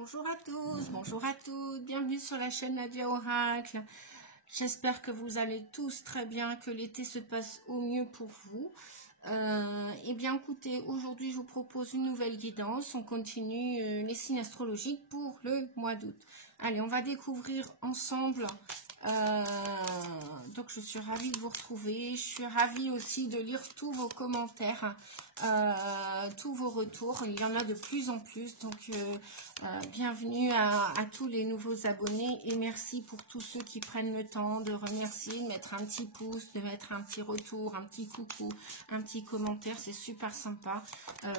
Bonjour à tous, bonjour à toutes, bienvenue sur la chaîne Nadia Oracle. J'espère que vous allez tous très bien, que l'été se passe au mieux pour vous. Eh bien écoutez, aujourd'hui je vous propose une nouvelle guidance. On continue les signes astrologiques pour le mois d'août. Allez, on va découvrir ensemble. Donc je suis ravie de vous retrouver. Je suis ravie aussi de lire tous vos commentaires, tous vos retours. Il y en a de plus en plus. Donc bienvenue à tous les nouveaux abonnés et merci pour tous ceux qui prennent le temps de remercier, de mettre un petit pouce, de mettre un petit retour, un petit coucou, un petit commentaire. C'est super sympa.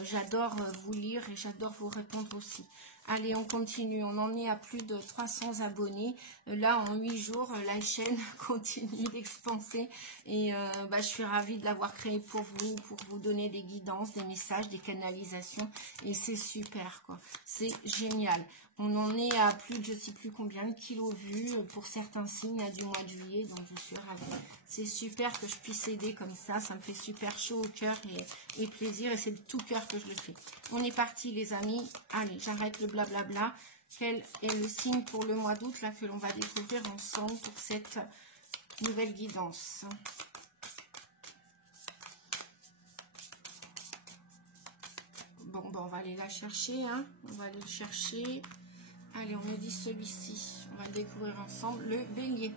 J'adore vous lire et j'adore vous répondre aussi. Allez, on continue. On en est à plus de 300 abonnés. Là, en 8 jours, la chaîne continue d'expanser. Et je suis ravie de l'avoir créée pour vous donner des guidances, des messages, des canalisations. Et c'est super, quoi. C'est génial. On en est à plus de je ne sais plus combien de kilos vus pour certains signes du mois de juillet. Donc, je suis ravie. C'est super que je puisse aider comme ça. Ça me fait super chaud au cœur et plaisir. Et c'est de tout cœur que je le fais. On est parti, les amis. Allez, j'arrête le blablabla. Quel est le signe pour le mois d'août là que l'on va découvrir ensemble pour cette nouvelle guidance? Bon, on va aller la chercher. Hein. On va aller le chercher. Allez, on me dit celui-ci. On va le découvrir ensemble. Le bélier.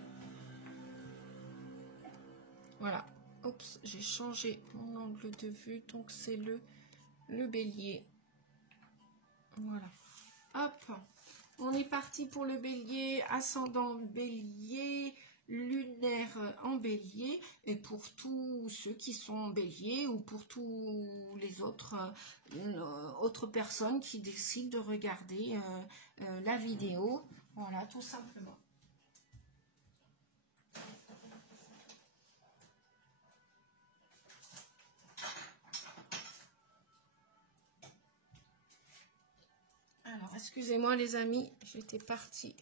Voilà. Oups, j'ai changé mon angle de vue. Donc, c'est le bélier. Voilà. Hop. On est parti pour le bélier. Ascendant bélier. Lunaire en bélier. Et pour tous ceux qui sont en bélier ou pour tous les autres personnes qui décident de regarder la vidéo. Voilà, tout simplement. Alors, excusez-moi les amis, j'étais partie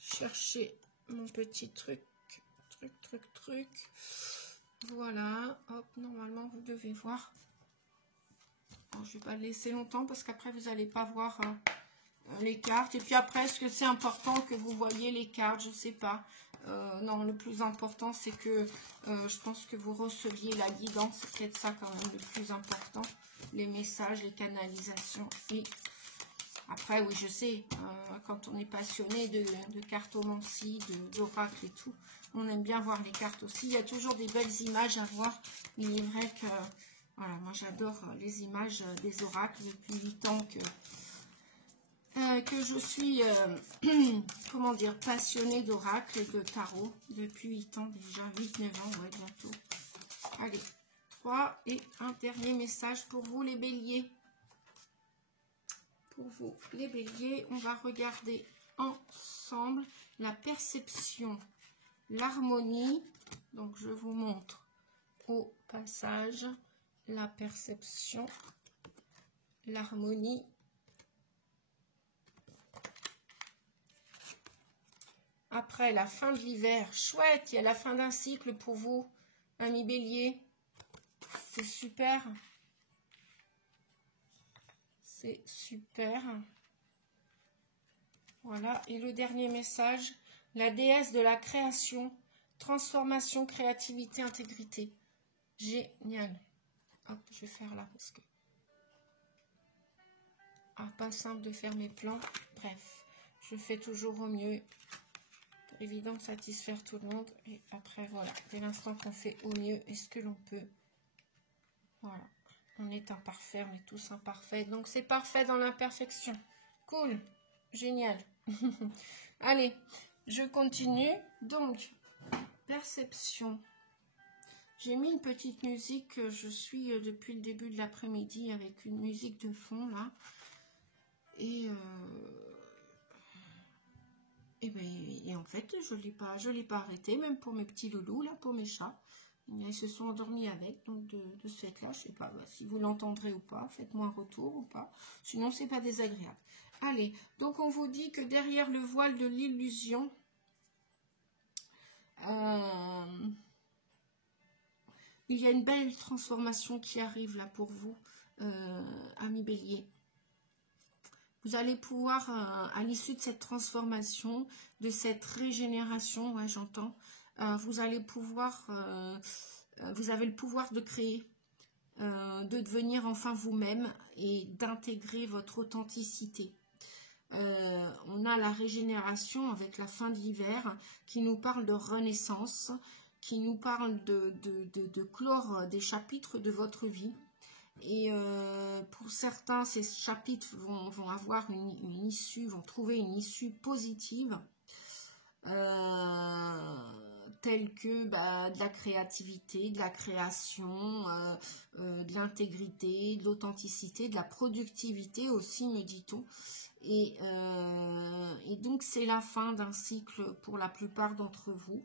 chercher mon petit truc. Voilà, hop, normalement vous devez voir. Alors, je ne vais pas le laisser longtemps parce qu'après vous n'allez pas voir les cartes. Et puis après, est-ce que c'est important que vous voyez les cartes? Je ne sais pas. Non, le plus important, c'est que je pense que vous receviez la guidance. C'est peut-être ça quand même le plus important. Les messages, les canalisations. Et après, oui, je sais, quand on est passionné de cartomancie, d'oracle et tout, on aime bien voir les cartes aussi. Il y a toujours des belles images à voir. Il est vrai que, voilà, moi j'adore les images des oracles depuis 8 ans que je suis, comment dire, passionnée d'oracle et de tarot. Depuis 8 ans déjà, 8-9 ans, ouais, bientôt. Allez, 3 et un dernier message pour vous les béliers. Pour vous les béliers, on va regarder ensemble la perception, l'harmonie. Donc je vous montre au passage la perception, l'harmonie. Après la fin de l'hiver, chouette, il y a la fin d'un cycle pour vous, amis béliers. C'est super. C'est super. Voilà. Et le dernier message, la déesse de la création, transformation, créativité, intégrité. Génial. Hop, je vais faire là parce que... Ah, pas simple de faire mes plans. Bref, je fais toujours au mieux. Évident de satisfaire tout le monde. Et après, voilà. Dès l'instant qu'on fait au mieux, est-ce que l'on peut... Voilà. On est imparfait, on est tous imparfaits. Donc, c'est parfait dans l'imperfection. Cool. Génial. Allez, je continue. Donc, perception. J'ai mis une petite musique. Je suis depuis le début de l'après-midi avec une musique de fond, là. Et en fait, je l'ai pas arrêté, même pour mes petits loulous, là, pour mes chats. Ils se sont endormis avec, donc de ce fait-là, je ne sais pas si vous l'entendrez ou pas, faites-moi un retour ou pas, sinon c'est pas désagréable. Allez, donc on vous dit que derrière le voile de l'illusion, il y a une belle transformation qui arrive là pour vous, amis bélier. Vous allez pouvoir, à l'issue de cette transformation, de cette régénération, ouais, j'entends, vous allez pouvoir, vous avez le pouvoir de créer, de devenir enfin vous-même et d'intégrer votre authenticité. On a la régénération avec la fin de l'hiver qui nous parle de renaissance, qui nous parle de clore des chapitres de votre vie. Et pour certains, ces chapitres vont avoir une issue, vont trouver une issue positive, telle que de la créativité, de la création, de l'intégrité, de l'authenticité, de la productivité aussi, me dit-on. Et donc, c'est la fin d'un cycle pour la plupart d'entre vous.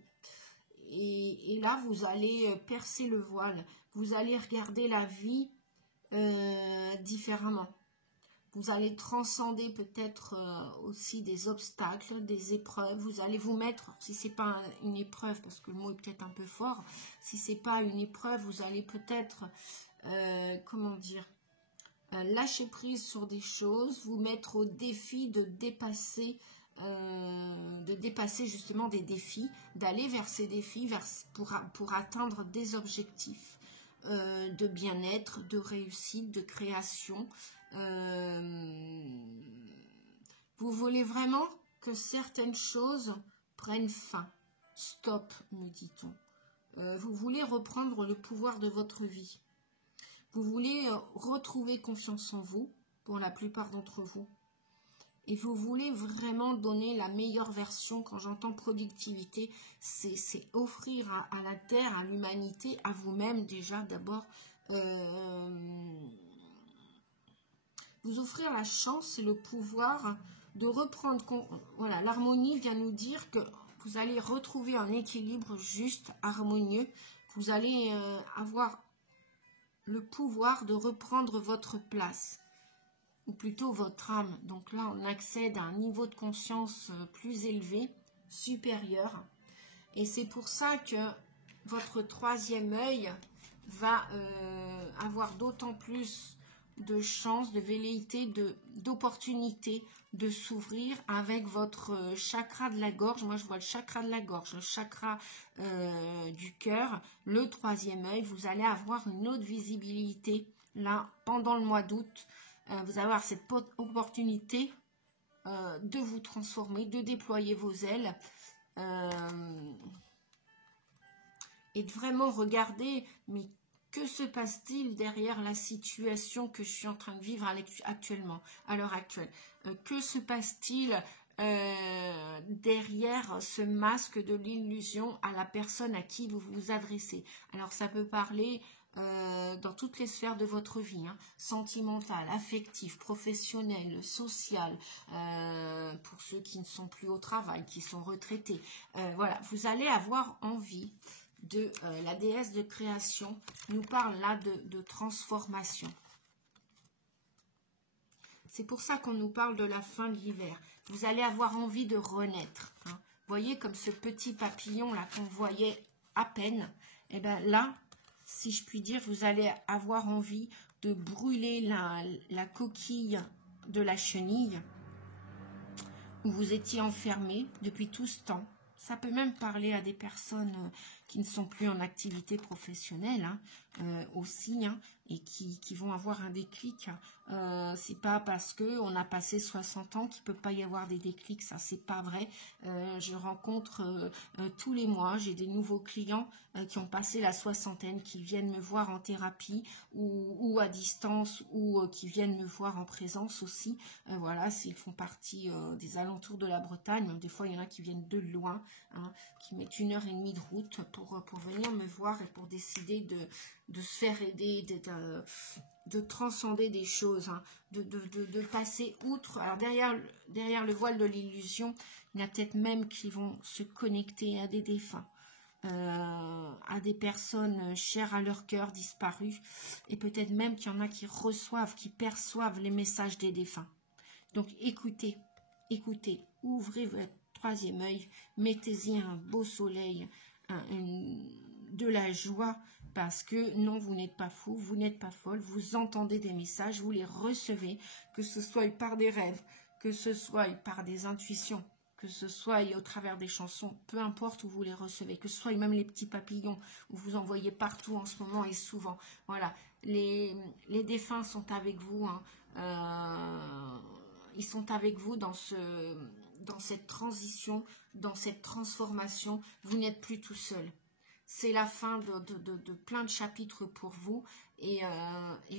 Et là, vous allez percer le voile. Vous allez regarder la vie différemment. Vous allez transcender peut-être aussi des obstacles, des épreuves. Vous allez vous mettre, si c'est pas une épreuve, parce que le mot est peut-être un peu fort, si c'est pas une épreuve, vous allez peut-être, comment dire, lâcher prise sur des choses, vous mettre au défi de dépasser justement des défis, d'aller vers ces défis pour atteindre des objectifs de bien-être, de réussite, de création. Vous voulez vraiment que certaines choses prennent fin. Stop, me dit-on. Vous voulez reprendre le pouvoir de votre vie. Vous voulez retrouver confiance en vous, pour la plupart d'entre vous. Et vous voulez vraiment donner la meilleure version. Quand j'entends productivité, c'est offrir à la Terre, à l'humanité, à vous-même déjà d'abord, vous offrir la chance et le pouvoir de reprendre. Voilà, l'harmonie vient nous dire que vous allez retrouver un équilibre juste, harmonieux. Vous allez avoir le pouvoir de reprendre votre place, ou plutôt votre âme. Donc là, on accède à un niveau de conscience plus élevé, supérieur. Et c'est pour ça que votre troisième œil va avoir d'autant plus de chances, de velléité, d'opportunités de s'ouvrir avec votre chakra de la gorge. Moi, je vois le chakra de la gorge, le chakra du cœur, le troisième œil. Vous allez avoir une autre visibilité là pendant le mois d'août. Vous allez avoir cette opportunité de vous transformer, de déployer vos ailes et de vraiment regarder, mais que se passe-t-il derrière la situation que je suis en train de vivre actuellement, à l'heure actuelle? Que se passe-t-il derrière ce masque de l'illusion à la personne à qui vous vous adressez? Alors, ça peut parler dans toutes les sphères de votre vie, hein, sentimentale, affective, professionnelle, sociale, pour ceux qui ne sont plus au travail, qui sont retraités. Voilà, vous allez avoir envie de la déesse de création, nous parle là de transformation. C'est pour ça qu'on nous parle de la fin de l'hiver. Vous allez avoir envie de renaître. Hein. Vous voyez comme ce petit papillon là qu'on voyait à peine. Et bien là, si je puis dire, vous allez avoir envie de brûler la coquille de la chenille où vous étiez enfermé depuis tout ce temps. Ça peut même parler à des personnes qui ne sont plus en activité professionnelle, hein, aussi, hein, et qui vont avoir un déclic. C'est pas parce qu'on a passé 60 ans qu'il peut pas y avoir des déclics, ça c'est pas vrai. Je rencontre tous les mois, j'ai des nouveaux clients qui ont passé la soixantaine, qui viennent me voir en thérapie ou à distance, ou qui viennent me voir en présence aussi. Voilà, s'ils font partie des alentours de la Bretagne, même des fois il y en a qui viennent de loin, hein, qui mettent 1h30 de route pour venir me voir et pour décider de se faire aider, de transcender des choses, hein, de passer outre. Alors derrière le voile de l'illusion, il y a peut-être même qui vont se connecter à des défunts, à des personnes chères à leur cœur disparues, et peut-être même qu'il y en a qui reçoivent, qui perçoivent les messages des défunts. Donc écoutez, ouvrez votre troisième œil, mettez-y un beau soleil, de la joie, Parce que non, vous n'êtes pas fou, vous n'êtes pas folle, vous entendez des messages, vous les recevez, que ce soit par des rêves, que ce soit par des intuitions, que ce soit au travers des chansons, peu importe où vous les recevez, que ce soit même les petits papillons, où vous en voyez partout en ce moment et souvent. Voilà, les défunts sont avec vous, hein. Ils sont avec vous dans cette transition, dans cette transformation. Vous n'êtes plus tout seul. C'est la fin de plein de chapitres pour vous et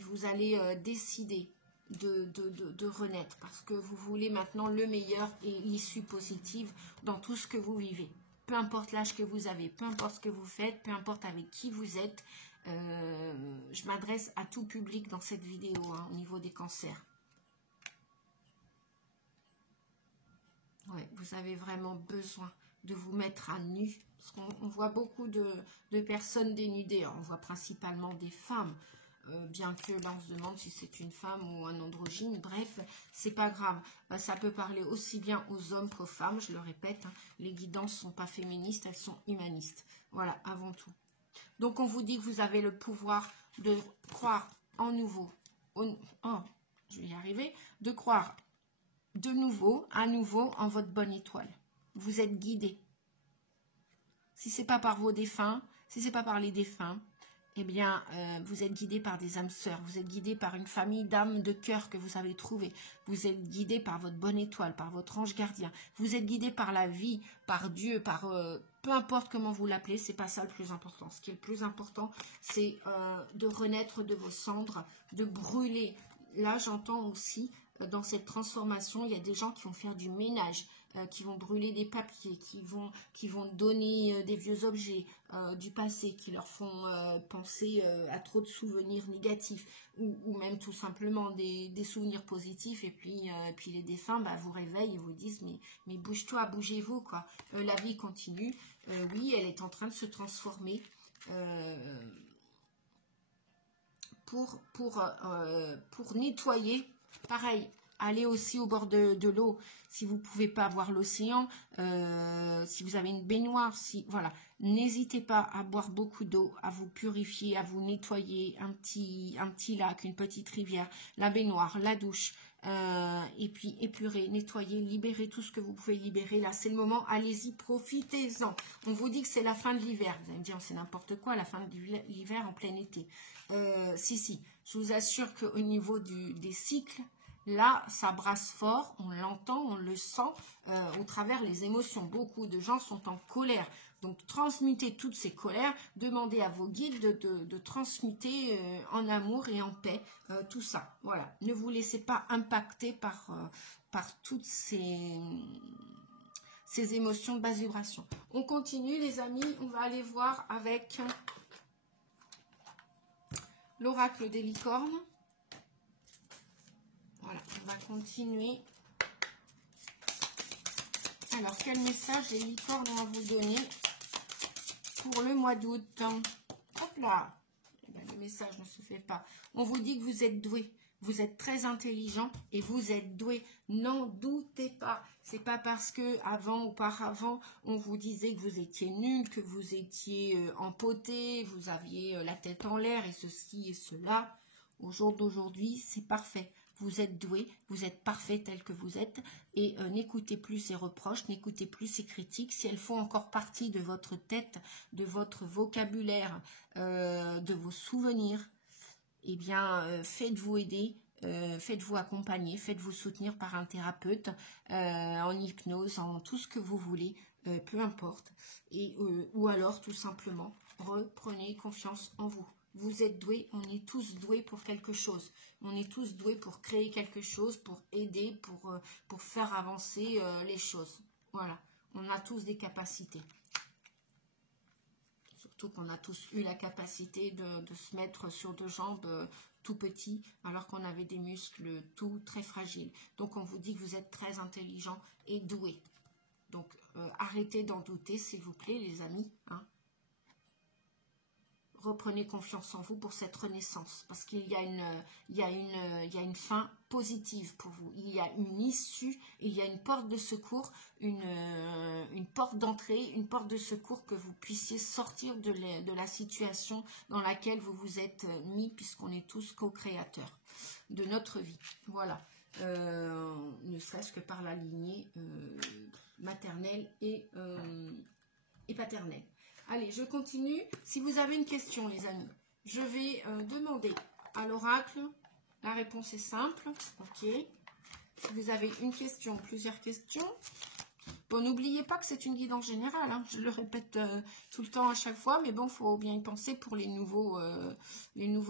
vous allez décider de renaître parce que vous voulez maintenant le meilleur et l'issue positive dans tout ce que vous vivez. Peu importe l'âge que vous avez, peu importe ce que vous faites, peu importe avec qui vous êtes, je m'adresse à tout public dans cette vidéo, hein, au niveau des cancers. Ouais, vous avez vraiment besoin de vous mettre à nu. Parce qu'on voit beaucoup de personnes dénudées. On voit principalement des femmes. Bien que là, on se demande si c'est une femme ou un androgyne. Bref, c'est pas grave. Ça peut parler aussi bien aux hommes qu'aux femmes. Je le répète, hein, les guidances ne sont pas féministes, elles sont humanistes. Voilà, avant tout. Donc, on vous dit que vous avez le pouvoir de croire en nouveau. Je vais y arriver. De croire de nouveau, à nouveau, en votre bonne étoile. Vous êtes guidé. Si ce n'est pas par vos défunts, si ce n'est pas par les défunts, eh bien, vous êtes guidé par des âmes sœurs. Vous êtes guidé par une famille d'âmes de cœur que vous avez trouvée. Vous êtes guidé par votre bonne étoile, par votre ange gardien. Vous êtes guidé par la vie, par Dieu, par... peu importe comment vous l'appelez, c'est pas ça le plus important. Ce qui est le plus important, c'est de renaître de vos cendres, de brûler. Là, j'entends aussi... Dans cette transformation, il y a des gens qui vont faire du ménage, qui vont brûler des papiers, qui vont donner des vieux objets du passé, qui leur font penser à trop de souvenirs négatifs, ou même tout simplement des souvenirs positifs. Et puis les défunts vous réveillent et vous disent mais bouge-toi, bougez-vous, quoi. La vie continue. Oui, elle est en train de se transformer. Pour nettoyer. Pareil, allez aussi au bord de l'eau. Si vous ne pouvez pas voir l'océan, si vous avez une baignoire, voilà, n'hésitez pas à boire beaucoup d'eau, à vous purifier, à vous nettoyer, un petit lac, une petite rivière, la baignoire, la douche, et puis épurer, nettoyer, libérer tout ce que vous pouvez libérer. Là, c'est le moment, allez-y, profitez-en. On vous dit que c'est la fin de l'hiver. Vous allez me dire, c'est n'importe quoi, la fin de l'hiver en plein été. Si, je vous assure qu'au niveau des cycles, là, ça brasse fort, on l'entend, on le sent au travers les émotions. Beaucoup de gens sont en colère. Donc, transmutez toutes ces colères, demandez à vos guides de transmuter en amour et en paix tout ça. Voilà, ne vous laissez pas impacter par toutes ces émotions de basse vibration. On continue, les amis, on va aller voir avec l'oracle des licornes. Voilà, on va continuer. Alors, quel message les licornes vont vous donner pour le mois d'août? Hop là, eh bien, le message ne se fait pas. On vous dit que vous êtes doué. Vous êtes très intelligent et vous êtes doué. N'en doutez pas. C'est pas parce que auparavant, on vous disait que vous étiez nul, que vous étiez empoté, vous aviez la tête en l'air et ceci et cela. Au jour d'aujourd'hui, c'est parfait. Vous êtes doué, vous êtes parfait tel que vous êtes et n'écoutez plus ces reproches, n'écoutez plus ces critiques. Si elles font encore partie de votre tête, de votre vocabulaire, de vos souvenirs, eh bien, faites-vous aider, faites-vous accompagner, faites-vous soutenir par un thérapeute, en hypnose, en tout ce que vous voulez, peu importe. Ou alors, tout simplement, reprenez confiance en vous. Vous êtes doués, on est tous doués pour quelque chose. On est tous doués pour créer quelque chose, pour aider, pour faire avancer les choses. Voilà, on a tous des capacités. Surtout qu'on a tous eu la capacité de se mettre sur deux jambes tout petits, alors qu'on avait des muscles tout très fragiles. Donc on vous dit que vous êtes très intelligent et doué. Donc arrêtez d'en douter, s'il vous plaît, les amis, hein. reprenez confiance en vous pour cette renaissance, parce qu'il y a une fin positive pour vous. Il y a une issue, il y a une porte de secours, une porte d'entrée, une porte de secours, que vous puissiez sortir de la situation dans laquelle vous vous êtes mis, puisqu'on est tous co-créateurs de notre vie. Voilà. Ne serait-ce que par la lignée maternelle et paternelle. Allez, je continue. Si vous avez une question, les amis, je vais demander à l'oracle. La réponse est simple. Ok. Si vous avez une question, plusieurs questions. Bon, n'oubliez pas que c'est une guidance générale. Hein. Je le répète tout le temps à chaque fois, mais bon, il faut bien y penser pour les nouveaux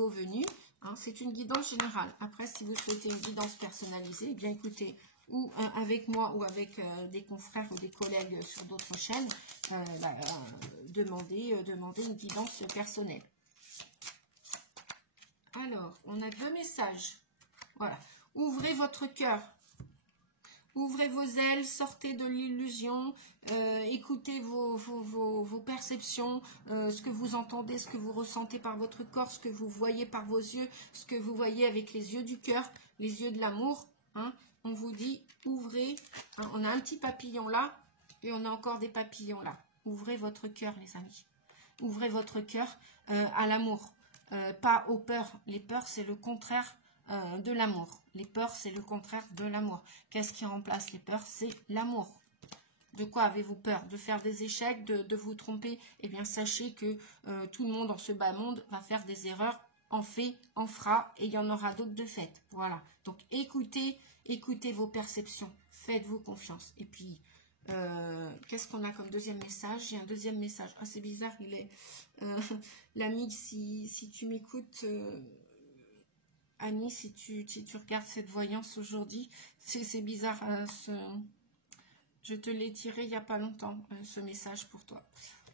venus. Hein. C'est une guidance générale. Après, si vous souhaitez une guidance personnalisée, eh bien écoutez, ou avec moi ou avec des confrères ou des collègues sur d'autres chaînes, demandez une guidance personnelle. Alors, on a 2 messages. Voilà. Ouvrez votre cœur. Ouvrez vos ailes, sortez de l'illusion, écoutez vos perceptions, ce que vous entendez, ce que vous ressentez par votre corps, ce que vous voyez par vos yeux, ce que vous voyez avec les yeux du cœur, les yeux de l'amour. Hein. On vous dit, ouvrez. Hein, on a un petit papillon là et on a encore des papillons là. Ouvrez votre cœur, les amis. Ouvrez votre cœur à l'amour, pas aux peurs. Les peurs, c'est le contraire de l'amour. Les peurs, c'est le contraire de l'amour. Qu'est-ce qui remplace les peurs? C'est l'amour. De quoi avez-vous peur? De faire des échecs, de vous tromper? Eh bien, sachez que tout le monde en ce bas monde va faire des erreurs, en fait, en fera, et il y en aura d'autres de faites. Voilà. Donc, écoutez vos perceptions. Faites-vous confiance. Et puis, qu'est-ce qu'on a comme deuxième message? J'ai un deuxième message. Ah, c'est bizarre, il est... l'ami, si tu m'écoutes... Annie, si tu regardes cette voyance aujourd'hui, c'est bizarre. Je te l'ai tiré il n'y a pas longtemps, ce message pour toi.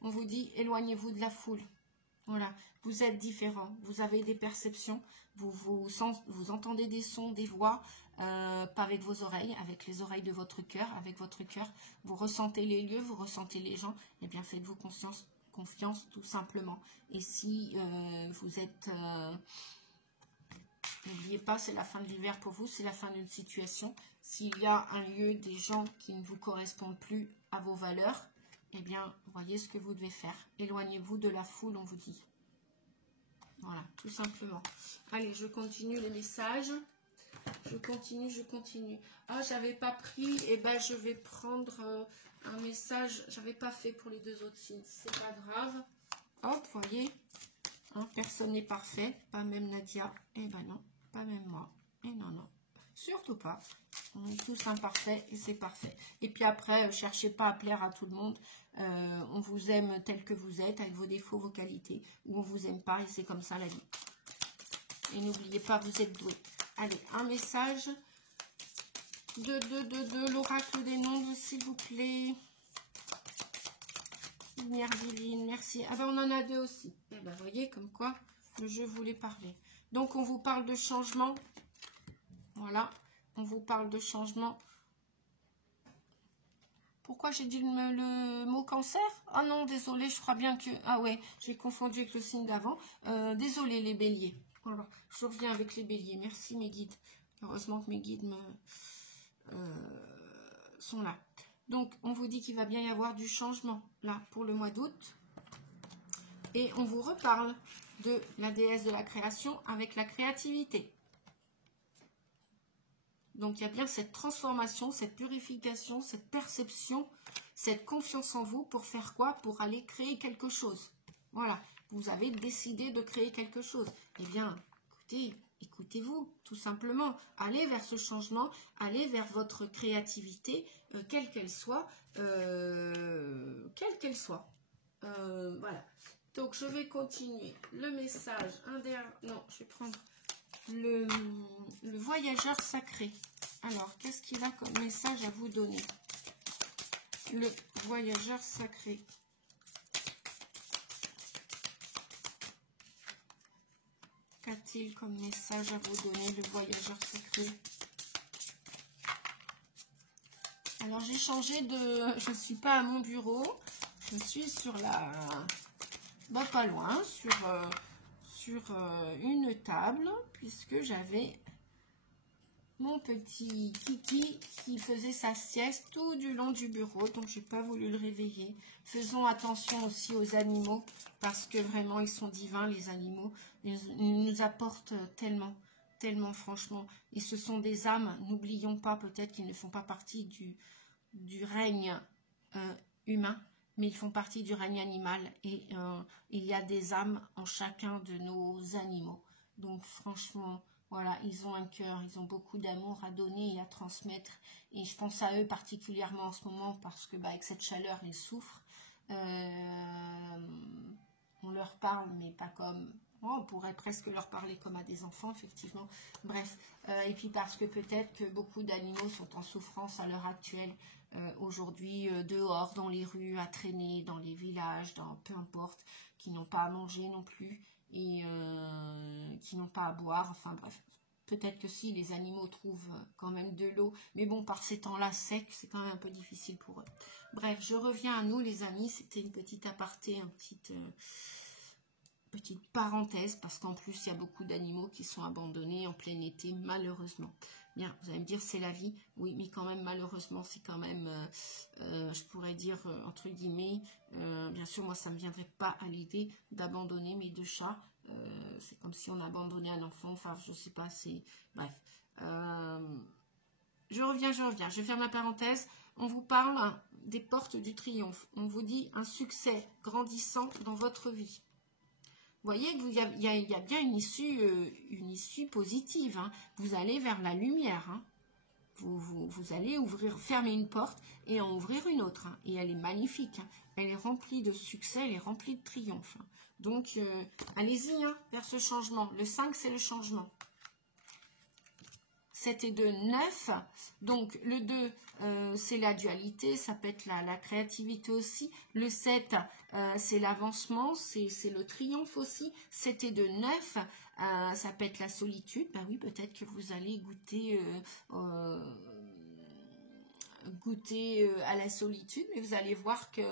On vous dit, éloignez-vous de la foule. Voilà, vous êtes différents, vous avez des perceptions, vous entendez des sons, des voix, pas avec vos oreilles, avec les oreilles de votre cœur, avec votre cœur. Vous ressentez les lieux, vous ressentez les gens. Eh bien, faites-vous confiance tout simplement. Et si vous êtes... N'oubliez pas, c'est la fin de l'hiver pour vous, c'est la fin d'une situation. S'il y a un lieu, des gens qui ne vous correspondent plus à vos valeurs, eh bien, voyez ce que vous devez faire. Éloignez-vous de la foule, on vous dit. Voilà, tout simplement. Allez, je continue les messages. Je continue. Ah, j'avais pas pris, eh ben, je vais prendre un message. J'avais pas fait pour les 2 autres signes, c'est pas grave. Hop, voyez. Hein, personne n'est parfait, pas même Nadia. Eh ben non. Pas même moi. Et non, surtout pas. On est tous imparfaits et c'est parfait. Et puis après, cherchez pas à plaire à tout le monde. On vous aime tel que vous êtes, avec vos défauts, vos qualités. Ou on vous aime pas et c'est comme ça la vie. Et n'oubliez pas, vous êtes doués. Allez, un message de l'oracle des nombres, s'il vous plaît. Lumière divine, merci. Ah ben on en a 2 aussi. Eh ben voyez, comme quoi le jeu voulait parler. Donc, on vous parle de changement. Voilà. On vous parle de changement. Pourquoi j'ai dit le mot cancer? Ah non, désolé, je crois bien que... Ah ouais, j'ai confondu avec le signe d'avant. Désolé, les béliers. Voilà. Je reviens avec les béliers. Merci, mes guides. Heureusement que mes guides sont là. Donc, on vous dit qu'il va bien y avoir du changement, là, pour le mois d'août. Et on vous reparle de la déesse de la création avec la créativité. Donc, il y a bien cette transformation, cette purification, cette perception, cette confiance en vous pour faire quoi? Pour aller créer quelque chose. Voilà, vous avez décidé de créer quelque chose. Eh bien, écoutez-vous, tout simplement. Allez vers ce changement, allez vers votre créativité, quelle qu'elle soit. Voilà. Donc, je vais continuer le message. Non, je vais prendre le voyageur sacré. Alors, qu'est-ce qu'il a comme message à vous donner? Le voyageur sacré. Qu'a-t-il comme message à vous donner, le voyageur sacré? Alors, j'ai changé de... Je ne suis pas à mon bureau. Je suis sur la bah, pas loin, sur une table, puisque j'avais mon petit Kiki qui faisait sa sieste tout du long du bureau, donc j'ai pas voulu le réveiller. Faisons attention aussi aux animaux, parce que vraiment ils sont divins, les animaux. Ils nous apportent tellement, tellement franchement. Et ce sont des âmes, n'oublions pas peut-être qu'ils ne font pas partie du règne humain, mais ils font partie du règne animal. Et il y a des âmes en chacun de nos animaux. Donc franchement... Voilà, ils ont un cœur, ils ont beaucoup d'amour à donner et à transmettre. Et je pense à eux particulièrement en ce moment parce que avec cette chaleur, ils souffrent. On leur parle, mais pas comme... on pourrait presque leur parler comme à des enfants, effectivement. Bref, et puis parce que peut-être que beaucoup d'animaux sont en souffrance à l'heure actuelle. Aujourd'hui, dehors, dans les rues, à traîner, dans les villages, peu importe, qui n'ont pas à manger non plus. Et qui n'ont pas à boire, enfin bref, peut-être que si les animaux trouvent quand même de l'eau, mais bon, par ces temps-là secs, c'est quand même un peu difficile pour eux. Bref, je reviens à nous les amis, c'était une petite aparté, une petite parenthèse, parce qu'en plus il y a beaucoup d'animaux qui sont abandonnés en plein été, malheureusement. Bien, vous allez me dire c'est la vie, oui, mais quand même malheureusement c'est quand même, je pourrais dire entre guillemets, bien sûr moi ça ne me viendrait pas à l'idée d'abandonner mes 2 chats, c'est comme si on abandonnait un enfant, enfin je sais pas, c'est, bref. Je reviens, je ferme la parenthèse, on vous parle des portes du triomphe, on vous dit un succès grandissant dans votre vie. Vous voyez qu'il y a bien une issue positive. Hein. Vous allez vers la lumière. Hein. Vous allez fermer une porte et en ouvrir une autre. Hein. Et elle est magnifique. Hein. Elle est remplie de succès, elle est remplie de triomphe. Hein. Donc, allez-y vers ce changement. Le 5, c'est le changement. 7 et 2, 9. Donc, le 2, c'est la dualité, ça peut être la créativité aussi. Le 7, c'est l'avancement, c'est le triomphe aussi. 7 et 2, 9, ça peut être la solitude. Ben oui, peut-être que vous allez goûter à la solitude, mais vous allez voir que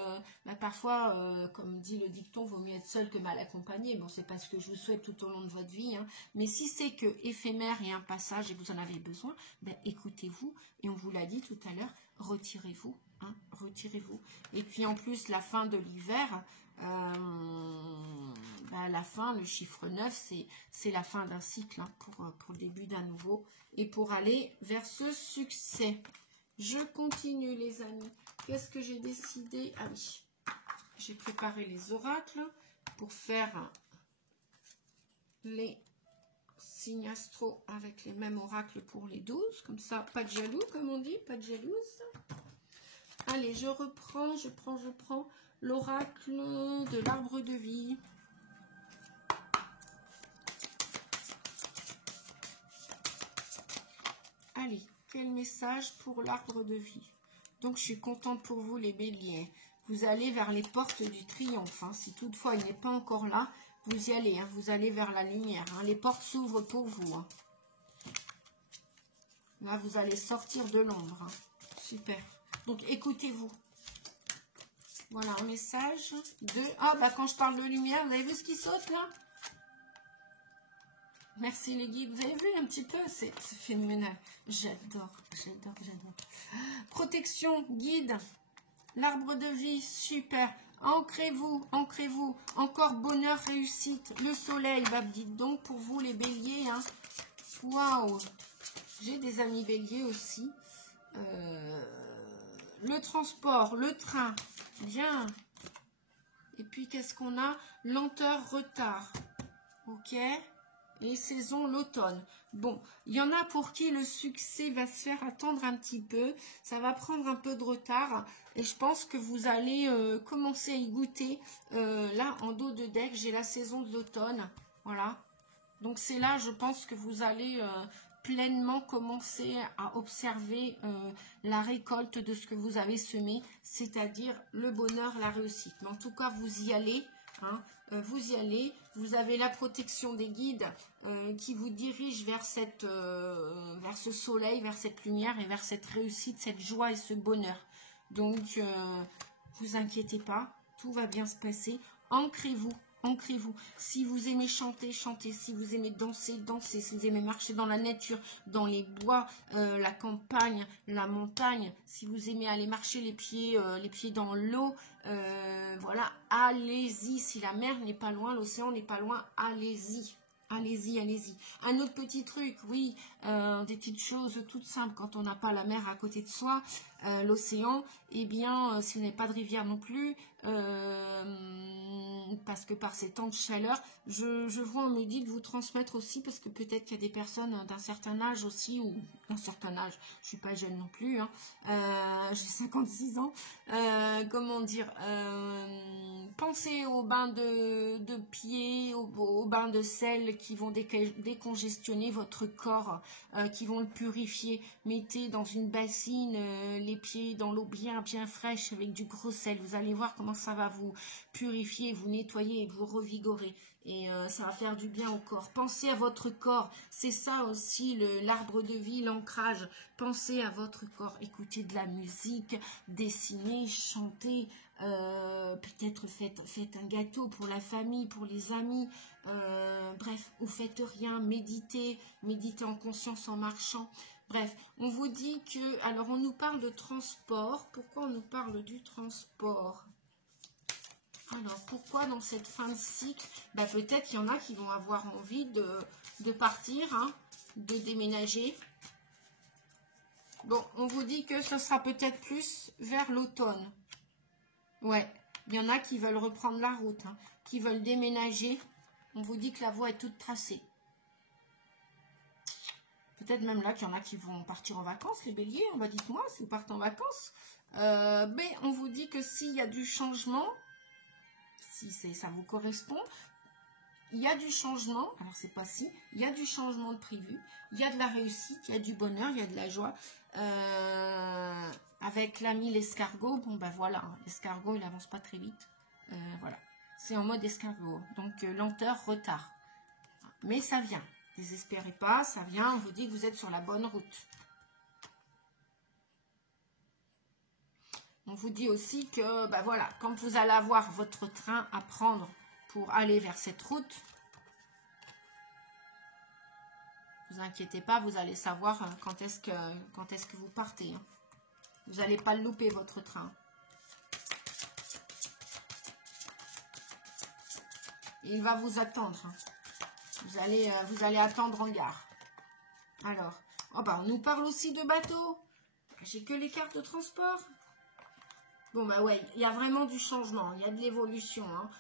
parfois, comme dit le dicton, vaut mieux être seul que mal accompagné. Bon, c'est pas ce que je vous souhaite tout au long de votre vie, hein. Mais si c'est que éphémère et un passage et vous en avez besoin, écoutez-vous, et on vous l'a dit tout à l'heure, retirez-vous, hein, retirez-vous. Et puis en plus, la fin de l'hiver, la fin, le chiffre 9, c'est la fin d'un cycle, hein, pour le début d'un nouveau, et pour aller vers ce succès. Je continue les amis. Qu'est-ce que j'ai décidé? Ah oui, j'ai préparé les oracles pour faire les signes astro avec les mêmes oracles pour les 12. Comme ça, pas de jaloux comme on dit, pas de jalouse. Allez, je prends l'oracle de l'arbre de vie. Allez. Quel message pour l'arbre de vie? Donc, je suis contente pour vous, les béliers. Vous allez vers les portes du triomphe. Hein. Si toutefois, il n'est pas encore là, vous y allez. Hein. Vous allez vers la lumière. Hein. Les portes s'ouvrent pour vous. Hein. Là, vous allez sortir de l'ombre. Hein. Super. Donc, écoutez-vous. Voilà, un message de... Ah, quand je parle de lumière, vous avez vu ce qui saute, là? Merci les guides, vous avez vu un petit peu, c'est phénoménal. J'adore. Protection, guide, l'arbre de vie, super. Ancrez-vous. Encore bonheur, réussite. Le soleil, dites donc pour vous les béliers. Hein. Waouh. J'ai des amis béliers aussi. Le transport, le train, bien. Et puis qu'est-ce qu'on a? Lenteur, retard. Ok. Et saison, l'automne. Bon, il y en a pour qui le succès va se faire attendre un petit peu. Ça va prendre un peu de retard. Et je pense que vous allez commencer à y goûter. Là, en dos de deck, j'ai la saison de l'automne. Voilà. Donc, c'est là, je pense que vous allez pleinement commencer à observer la récolte de ce que vous avez semé. C'est-à-dire le bonheur, la réussite. Mais en tout cas, vous y allez. Hein, vous y allez, vous avez la protection des guides qui vous dirigent vers ce soleil, vers cette lumière et vers cette réussite, cette joie et ce bonheur. Donc, vous inquiétez pas, tout va bien se passer. Ancrez-vous. Ancrez-vous. Si vous aimez chanter, chantez. Si vous aimez danser, dansez. Si vous aimez marcher dans la nature, dans les bois, la campagne, la montagne. Si vous aimez aller marcher les pieds dans l'eau, voilà, allez-y. Si la mer n'est pas loin, l'océan n'est pas loin, allez-y. Allez-y, allez-y. Un autre petit truc, oui, des petites choses toutes simples quand on n'a pas la mer à côté de soi, l'océan, eh bien, si vous n'avez pas de rivière non plus, parce que par ces temps de chaleur, je vois, on me dit de vous transmettre aussi, parce que peut-être qu'il y a des personnes d'un certain âge aussi, ou d'un certain âge, je suis pas jeune non plus, hein, j'ai 56 ans, comment dire, pensez aux bains de pieds, aux bains de sel qui vont décongestionner votre corps, qui vont le purifier. Mettez dans une bassine les pieds dans l'eau bien fraîche avec du gros sel. Vous allez voir comment ça va vous purifier, vous nettoyer et vous revigorer. Et ça va faire du bien au corps. Pensez à votre corps. C'est ça aussi l'arbre de vie, l'ancrage. Pensez à votre corps. Écoutez de la musique, dessinez, chantez. Peut-être faites un gâteau pour la famille, pour les amis. Bref, vous faites rien. Méditez en conscience en marchant. Bref, on vous dit que... Alors, on nous parle de transport. Pourquoi on nous parle du transport ? Alors, pourquoi dans cette fin de cycle, bah, peut-être qu'il y en a qui vont avoir envie de partir, hein, de déménager. Bon, on vous dit que ce sera peut-être plus vers l'automne. Ouais, il y en a qui veulent reprendre la route, hein, qui veulent déménager. On vous dit que la voie est toute tracée. Peut-être même là qu'il y en a qui vont partir en vacances, les béliers. Bah, dites-moi si vous partez en vacances. Mais on vous dit que s'il y a du changement... si ça vous correspond, il y a du changement, alors c'est pas si, il y a du changement de prévu, il y a de la réussite, il y a du bonheur, il y a de la joie, avec l'ami l'escargot, bon ben voilà, hein, l'escargot il avance pas très vite, voilà, c'est en mode escargot, donc lenteur, retard, mais ça vient, désespérez pas, ça vient, on vous dit que vous êtes sur la bonne route. On vous dit aussi que, ben voilà, quand vous allez avoir votre train à prendre pour aller vers cette route, ne vous inquiétez pas, vous allez savoir quand est-ce que vous partez. Hein. Vous n'allez pas louper votre train. Il va vous attendre. Hein. Vous allez attendre en gare. Alors, oh ben, on nous parle aussi de bateau. J'ai que les cartes de transport. Bon, bah ouais, il y a vraiment du changement, il y a de l'évolution, hein.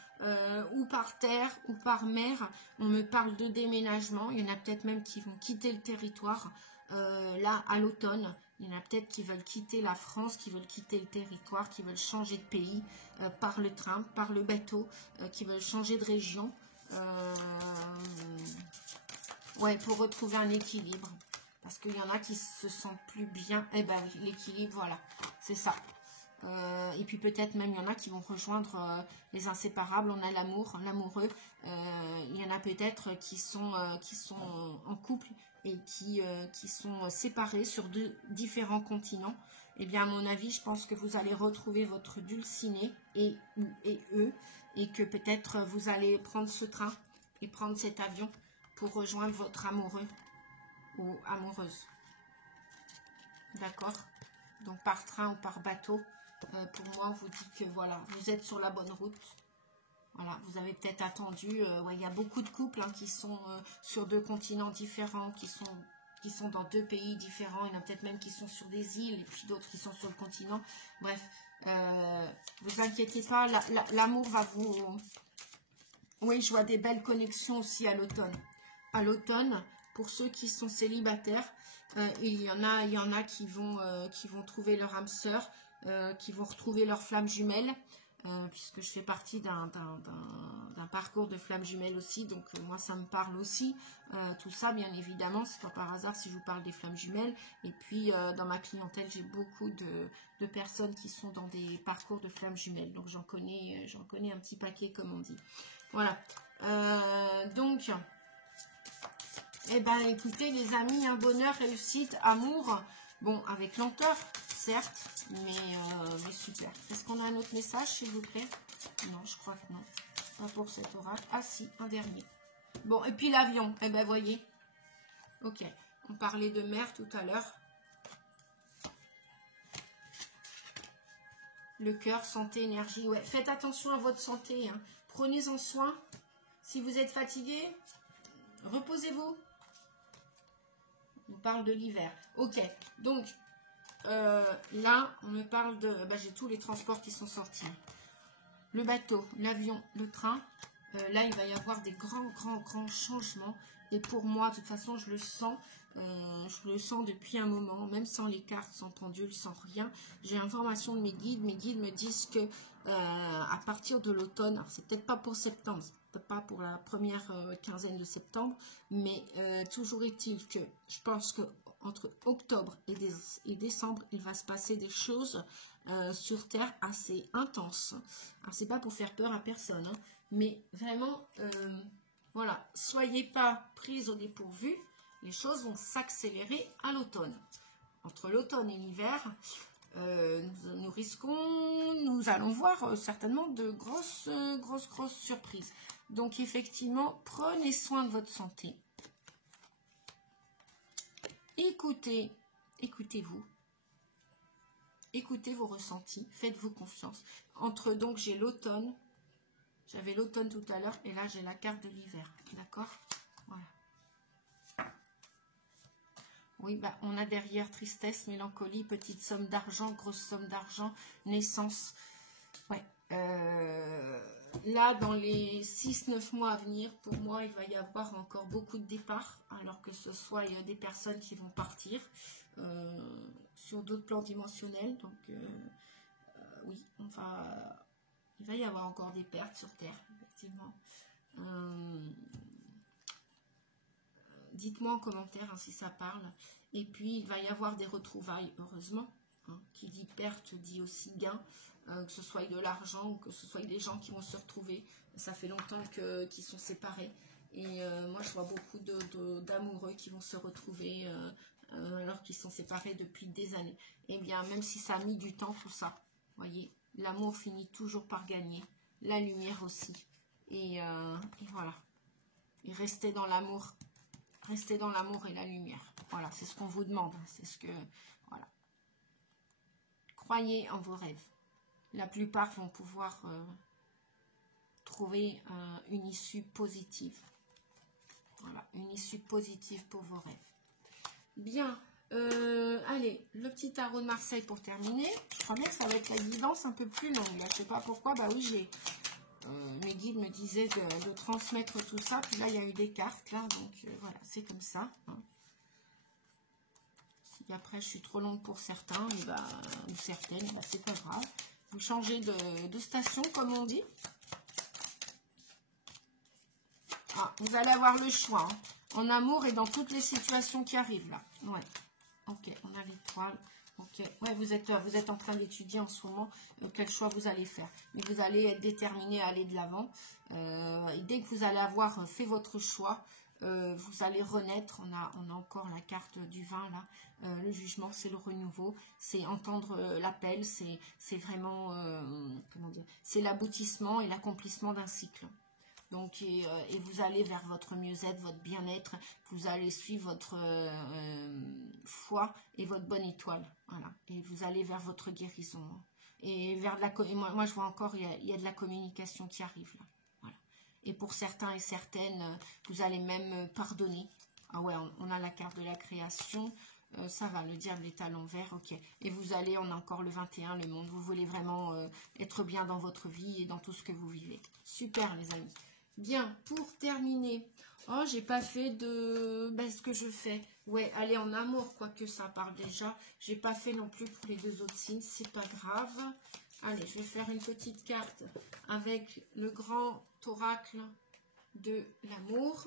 Ou par terre, ou par mer. On me parle de déménagement. Il y en a peut-être même qui vont quitter le territoire, là, à l'automne. Il y en a peut-être qui veulent quitter la France, qui veulent quitter le territoire, qui veulent changer de pays par le train, par le bateau, qui veulent changer de région. Ouais, pour retrouver un équilibre. Parce qu'il y en a qui se sentent plus bien. Eh ben oui, l'équilibre, voilà, c'est ça. Et puis peut-être même il y en a qui vont rejoindre les inséparables. On a l'amour, l'amoureux. Il y en a peut-être qui sont en couple et qui sont séparés sur différents continents. Eh bien à mon avis, je pense que vous allez retrouver votre dulciné et eux, et que peut-être vous allez prendre ce train et prendre cet avion pour rejoindre votre amoureux ou amoureuse. D'accord? Donc par train ou par bateau. Pour moi, on vous dit que voilà, vous êtes sur la bonne route. Voilà, vous avez peut-être attendu. Ouais, il y a beaucoup de couples hein, qui sont sur 2 continents différents, qui sont dans 2 pays différents. Il y en a peut-être même qui sont sur des îles et puis d'autres qui sont sur le continent. Bref, vous inquiétez pas, l'amour va vous... Oui, je vois des belles connexions aussi à l'automne. À l'automne, pour ceux qui sont célibataires, il y en a qui vont trouver leur âme sœur. Qui vont retrouver leur flamme jumelle, puisque je fais partie d'un parcours de flamme jumelle aussi, donc moi ça me parle aussi, tout ça bien évidemment, c'est pas par hasard si je vous parle des flammes jumelles, et puis dans ma clientèle j'ai beaucoup de personnes qui sont dans des parcours de flammes jumelles, donc j'en connais un petit paquet comme on dit. Voilà, donc, eh ben écoutez les amis, un bonheur, réussite, amour, bon avec lenteur, certes, mais super. Est-ce qu'on a un autre message, s'il vous plaît? Non, je crois que non. pas pour cet oracle. Ah si, un dernier. Bon, et puis l'avion, eh ben voyez. Ok, on parlait de mer tout à l'heure. Le cœur, santé, énergie. Ouais, faites attention à votre santé. Hein. Prenez-en soin. Si vous êtes fatigué, reposez-vous. On parle de l'hiver. Ok, donc là, on me parle de... j'ai tous les transports qui sont sortis. Le bateau, l'avion, le train. Là, il va y avoir des grands changements. Et pour moi, de toute façon, je le sens. Je le sens depuis un moment, même sans les cartes, sans pendule, sans rien. J'ai information de mes guides. Mes guides me disent que à partir de l'automne, c'est peut-être pas pour septembre, peut-être pas pour la première quinzaine de septembre, mais toujours est-il que je pense que entre octobre et décembre, il va se passer des choses sur Terre assez intenses. Alors, c'est pas pour faire peur à personne, hein, mais vraiment, voilà, soyez pas prise au dépourvu. Les choses vont s'accélérer à l'automne. Entre l'automne et l'hiver, nous allons voir certainement de grosses surprises. Donc effectivement, prenez soin de votre santé. Écoutez-vous. Écoutez vos ressentis, faites-vous confiance. Donc j'ai l'automne, j'avais l'automne tout à l'heure et là j'ai la carte de l'hiver, d'accord? Voilà. Oui, on a derrière tristesse, mélancolie, petite somme d'argent, grosse somme d'argent, naissance. Ouais. Là, dans les 6-9 mois à venir, pour moi, il va y avoir encore beaucoup de départs, alors que ce soit des personnes qui vont partir sur d'autres plans dimensionnels. Donc, oui, il va y avoir encore des pertes sur Terre, effectivement. Dites-moi en commentaire si ça parle. Et puis, il va y avoir des retrouvailles, heureusement. Hein. Qui dit perte dit aussi gain, que ce soit de l'argent ou que ce soit des gens qui vont se retrouver. Ça fait longtemps qu'ils sont séparés. Et moi, je vois beaucoup d'amoureux qui vont se retrouver alors qu'ils sont séparés depuis des années. Et bien, même si ça a mis du temps, tout ça, voyez, l'amour finit toujours par gagner. La lumière aussi. Et voilà. Et restez dans l'amour. Restez dans l'amour et la lumière. Voilà, c'est ce qu'on vous demande. C'est ce que... Voilà. Croyez en vos rêves. La plupart vont pouvoir trouver une issue positive. Voilà, une issue positive pour vos rêves. Bien. Allez, le petit tarot de Marseille pour terminer. Je crois bien que ça va être la guidance un peu plus longue. Là. Je ne sais pas pourquoi. Bah oui, j'ai... mes guides me disaient de transmettre tout ça. Puis là, il y a eu des cartes. Là, donc, voilà, c'est comme ça. Hein. Si après, je suis trop longue pour certains, et bah, ou certaines, bah, c'est pas grave. Vous changez de station, comme on dit. Ah, vous allez avoir le choix. Hein. En amour et dans toutes les situations qui arrivent, là. Ouais. Ok, on a l'étoile. Ok, ouais, vous êtes en train d'étudier en ce moment quel choix vous allez faire. Mais vous allez être déterminé à aller de l'avant. Et dès que vous allez avoir fait votre choix, vous allez renaître. On a encore la carte du vin là. Le jugement, c'est le renouveau. C'est entendre l'appel. C'est vraiment, comment dire, c'est l'aboutissement et l'accomplissement d'un cycle. Donc, et vous allez vers votre mieux-être, votre bien-être. Vous allez suivre votre foi et votre bonne étoile. Voilà. Et vous allez vers votre guérison. Et vers de la... Moi, je vois encore, il y a de la communication qui arrive là. Voilà. Et pour certains et certaines, vous allez même pardonner. Ah ouais, on a la carte de la création. Ça va, le diable est à l'envers, ok. Et vous allez, on a encore le 21, le monde. Vous voulez vraiment être bien dans votre vie et dans tout ce que vous vivez. Super, les amis. Bien, pour terminer, oh, j'ai pas fait de ce que je fais. Ouais, allez, en amour, quoique ça parle déjà. J'ai pas fait non plus pour les deux autres signes, c'est pas grave. Allez, je vais faire une petite carte avec le grand oracle de l'amour.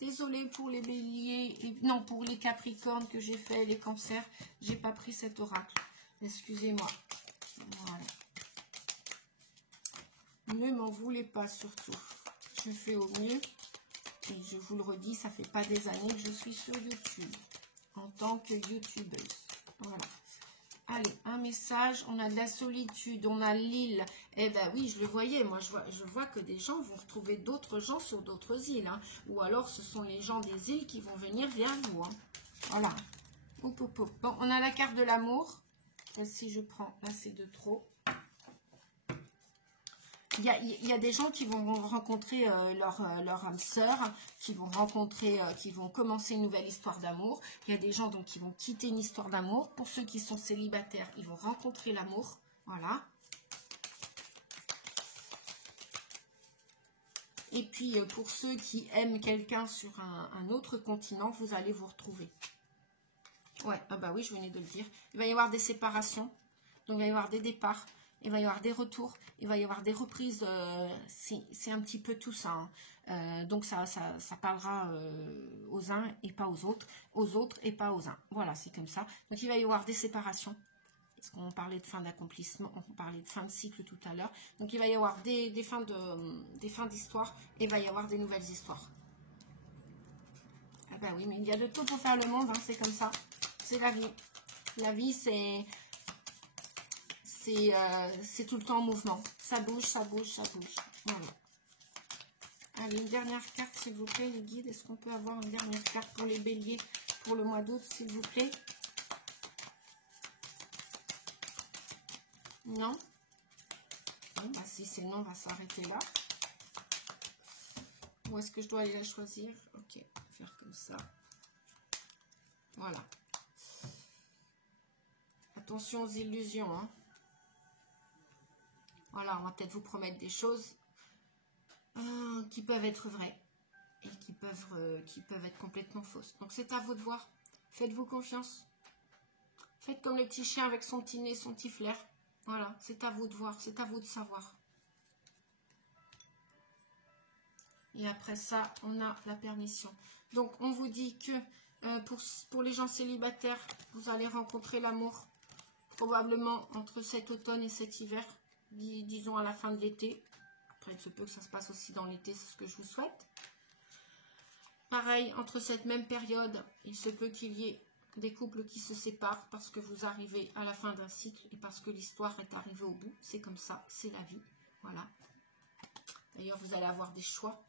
Désolée pour les béliers, non, pour les capricornes que j'ai fait, les cancers, j'ai pas pris cet oracle. Excusez-moi. Voilà. Ne m'en voulez pas surtout. Je fais au mieux et je vous le redis, ça fait pas des années que je suis sur YouTube en tant que youtubeuse. Voilà. Allez, un message. On a de la solitude, on a l'île. Eh ben oui, je le voyais. Moi, je vois que des gens vont retrouver d'autres gens sur d'autres îles. Hein. Ou alors, ce sont les gens des îles qui vont venir vers vous. Hein. Voilà. Bon, on a la carte de l'amour. Si je prends, là, c'est de trop. Il y a des gens qui vont rencontrer leur âme sœur, qui vont rencontrer, qui vont commencer une nouvelle histoire d'amour. Il y a des gens donc qui vont quitter une histoire d'amour. Pour ceux qui sont célibataires, ils vont rencontrer l'amour. Voilà. Et puis pour ceux qui aiment quelqu'un sur un autre continent, vous allez vous retrouver. Ouais, ah bah oui, je venais de le dire. Il va y avoir des séparations, donc il va y avoir des départs. Il va y avoir des retours, il va y avoir des reprises, c'est un petit peu tout ça. Hein. Donc ça parlera aux uns et pas aux autres et pas aux uns. Voilà, c'est comme ça. Donc il va y avoir des séparations. Parce qu'on parlait de fin d'accomplissement, on parlait de fin de cycle tout à l'heure. Donc il va y avoir des fins d'histoire et il va y avoir des nouvelles histoires. Ah ben oui, mais il y a de tout pour faire le monde, hein, c'est comme ça. C'est la vie. La vie, c'est tout le temps en mouvement. Ça bouge, ça bouge, ça bouge. Voilà. Allez, une dernière carte, s'il vous plaît, les guides. Est-ce qu'on peut avoir une dernière carte pour les béliers pour le mois d'août, s'il vous plaît? Non? Bon, bah, si c'est non, on va s'arrêter là. Où est-ce que je dois aller la choisir? Ok, faire comme ça. Voilà. Attention aux illusions, hein. Voilà, on va peut-être vous promettre des choses qui peuvent être vraies et qui peuvent être complètement fausses. Donc c'est à vous de voir. Faites-vous confiance. Faites comme le petit chien avec son petit nez, son petit flair. Voilà, c'est à vous de voir, c'est à vous de savoir. Et après ça, on a la permission. Donc on vous dit que pour les gens célibataires, vous allez rencontrer l'amour probablement entre cet automne et cet hiver. Disons à la fin de l'été. Après, il se peut que ça se passe aussi dans l'été, c'est ce que je vous souhaite. Pareil, entre cette même période, il se peut qu'il y ait des couples qui se séparent parce que vous arrivez à la fin d'un cycle et parce que l'histoire est arrivée au bout. C'est comme ça, c'est la vie. Voilà. D'ailleurs, vous allez avoir des choix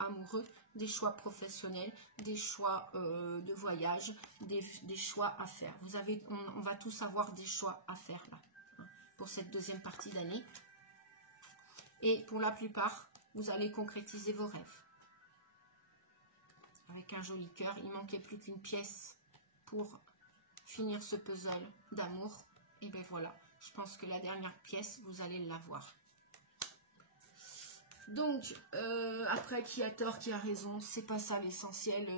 amoureux, des choix professionnels, des choix de voyage, des choix à faire. On va tous avoir des choix à faire là. Pour cette deuxième partie d'année. Et pour la plupart, vous allez concrétiser vos rêves. Avec un joli cœur, il ne manquait plus qu'une pièce pour finir ce puzzle d'amour. Et bien voilà, je pense que la dernière pièce, vous allez l'avoir. Donc, après, qui a tort, qui a raison, c'est pas ça l'essentiel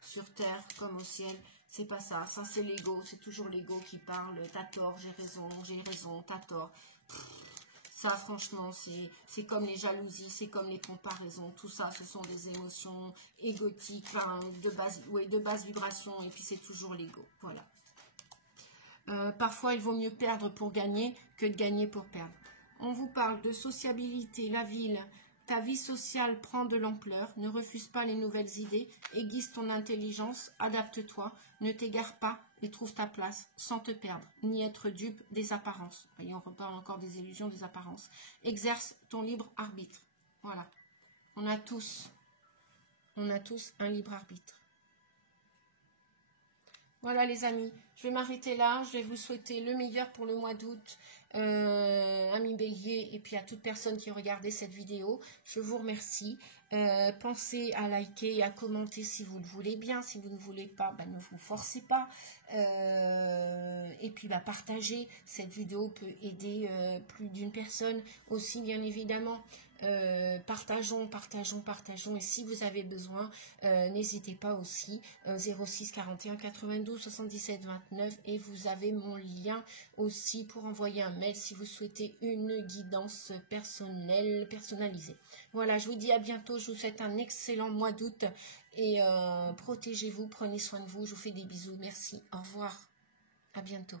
sur Terre comme au ciel. C'est pas ça. Ça, c'est l'ego. C'est toujours l'ego qui parle. T'as tort, j'ai raison, t'as tort. Ça, franchement, c'est comme les jalousies, c'est comme les comparaisons. Tout ça, ce sont des émotions égotiques, enfin, de basse vibration. Et puis, c'est toujours l'ego. Voilà. Parfois, il vaut mieux perdre pour gagner que de gagner pour perdre. On vous parle de sociabilité, la ville. Ta vie sociale prend de l'ampleur. Ne refuse pas les nouvelles idées. Aiguise ton intelligence. Adapte-toi. Ne t'égare pas et trouve ta place sans te perdre, ni être dupe des apparences. Voyez, on reparle encore des illusions, des apparences. Exerce ton libre arbitre. Voilà. On a tous un libre arbitre. Voilà les amis, je vais m'arrêter là. Je vais vous souhaiter le meilleur pour le mois d'août, amis bélier, et puis à toute personne qui regardait cette vidéo. Je vous remercie. Pensez à liker et à commenter si vous le voulez bien. Si vous ne voulez pas, ne vous forcez pas. Et puis partagez. Cette vidéo peut aider plus d'une personne aussi, bien évidemment. Partageons. Et si vous avez besoin, n'hésitez pas aussi. 06 41 92 77 29. Et vous avez mon lien aussi pour envoyer un mail si vous souhaitez une guidance personnalisée. Voilà, je vous dis à bientôt. Je vous souhaite un excellent mois d'août. Et protégez-vous, prenez soin de vous. Je vous fais des bisous. Merci. Au revoir. À bientôt.